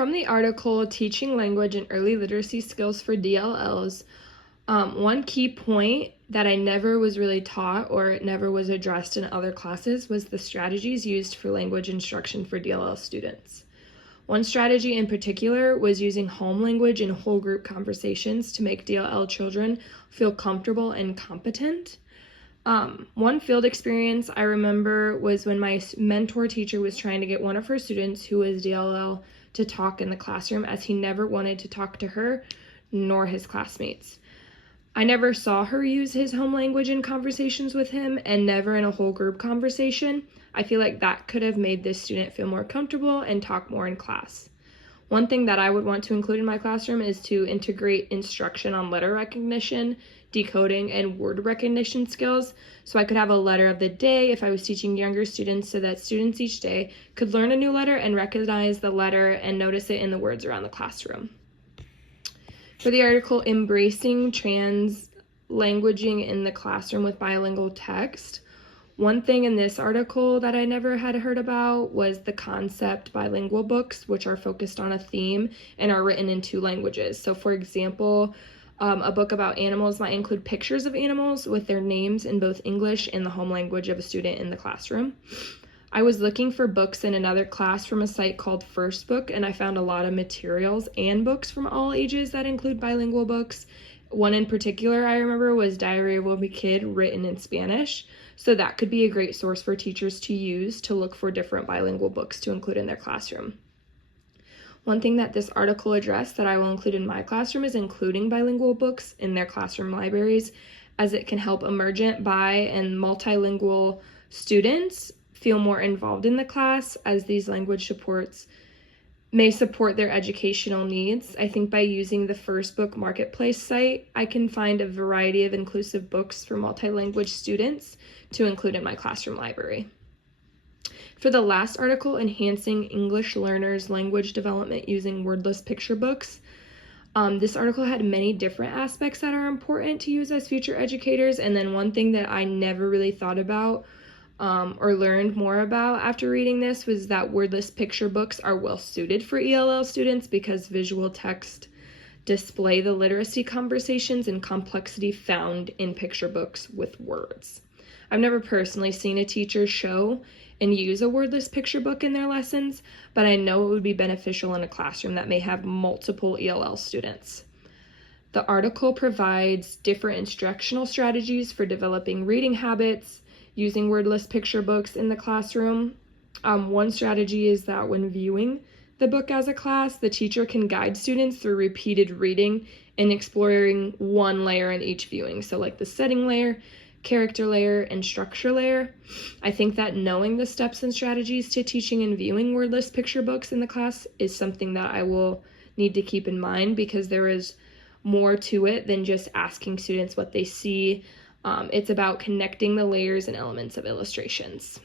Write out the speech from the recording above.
From the article, Teaching Language and Early Literacy Skills for DLLs, one key point that I never was really taught or it never was addressed in other classes was the strategies used for language instruction for DLL students. One strategy in particular was using home language in whole group conversations to make DLL children feel comfortable and competent. One field experience I remember was when my mentor teacher was trying to get one of her students who was DLL to talk in the classroom, as he never wanted to talk to her nor his classmates. I never saw her use his home language in conversations with him, and never in a whole group conversation. I feel like that could have made this student feel more comfortable and talk more in class. One thing that I would want to include in my classroom is to integrate instruction on letter recognition, decoding, and word recognition skills, so I could have a letter of the day if I was teaching younger students, so that students each day could learn a new letter and recognize the letter and notice it in the words around the classroom. For the article, Embracing Trans Languaging in the Classroom with Bilingual Text, one thing in this article that I never had heard about was the concept bilingual books, which are focused on a theme and are written in 2 languages. So for example, a book about animals might include pictures of animals with their names in both English and the home language of a student in the classroom. I was looking for books in another class from a site called First Book, and I found a lot of materials and books from all ages that include bilingual books. One in particular I remember was Diary of a Wimpy Kid, written in Spanish, so that could be a great source for teachers to use to look for different bilingual books to include in their classroom. One thing that this article addressed that I will include in my classroom is including bilingual books in their classroom libraries, as it can help emergent, bi, and multilingual students feel more involved in the class, as these language supports may support their educational needs. I think by using the First Book Marketplace site, I can find a variety of inclusive books for multilanguage students to include in my classroom library. For the last article, Enhancing English Learners' Language Development Using Wordless Picture Books, this article had many different aspects that are important to use as future educators, and then one thing that I never really thought about or learned more about after reading this was that wordless picture books are well suited for ELL students because visual text display the literacy conversations and complexity found in picture books with words. I've never personally seen a teacher show and use a wordless picture book in their lessons, but I know it would be beneficial in a classroom that may have multiple ELL students. The article provides different instructional strategies for developing reading habits using wordless picture books in the classroom. One strategy is that when viewing the book as a class, the teacher can guide students through repeated reading and exploring one layer in each viewing. So like the setting layer, character layer, and structure layer. I think that knowing the steps and strategies to teaching and viewing wordless picture books in the class is something that I will need to keep in mind, because there is more to it than just asking students what they see. It's about connecting the layers and elements of illustrations.